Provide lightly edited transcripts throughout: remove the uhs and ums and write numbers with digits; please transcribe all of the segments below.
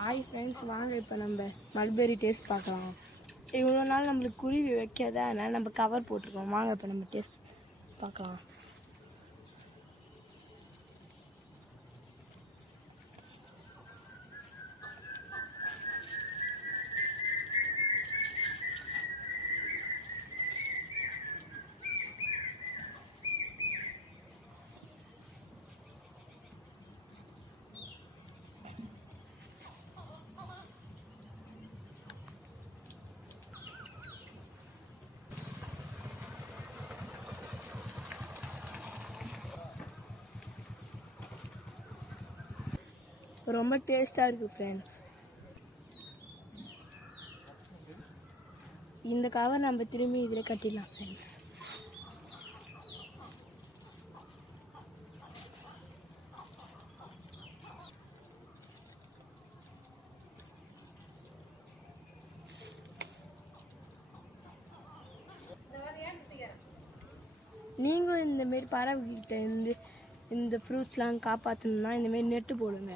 Hi friends, வாங்க இப்போ நம்ம மல்பெரி டேஸ்ட் பார்க்கலாம். இவ்வளோ நாள் நம்மளுக்கு குருவி வைக்காத, அதனால் நம்ம கவர் போட்டிருக்கோம். வாங்க இப்போ நம்ம டேஸ்ட் பார்க்கலாம். ரொம்ப டேஸ்ட்டாக இருக்குது ஃப்ரெண்ட்ஸ். இந்த கவர் நம்ம திரும்பி இதில் கட்டிடலாம் ஃப்ரெண்ட்ஸ். நீங்களும் இந்தமாரி பறவைகிட்ட இருந்து இந்த ஃப்ரூட்ஸ்லாம் காப்பாற்றணுன்னா இந்தமாரி நெட்டு போடுங்க.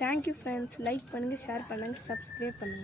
Thank you friends. லைக் பண்ணுங்கள், ஷேர் பண்ணுங்கள், சப்ஸ்கிரைப் பண்ணுங்கள்.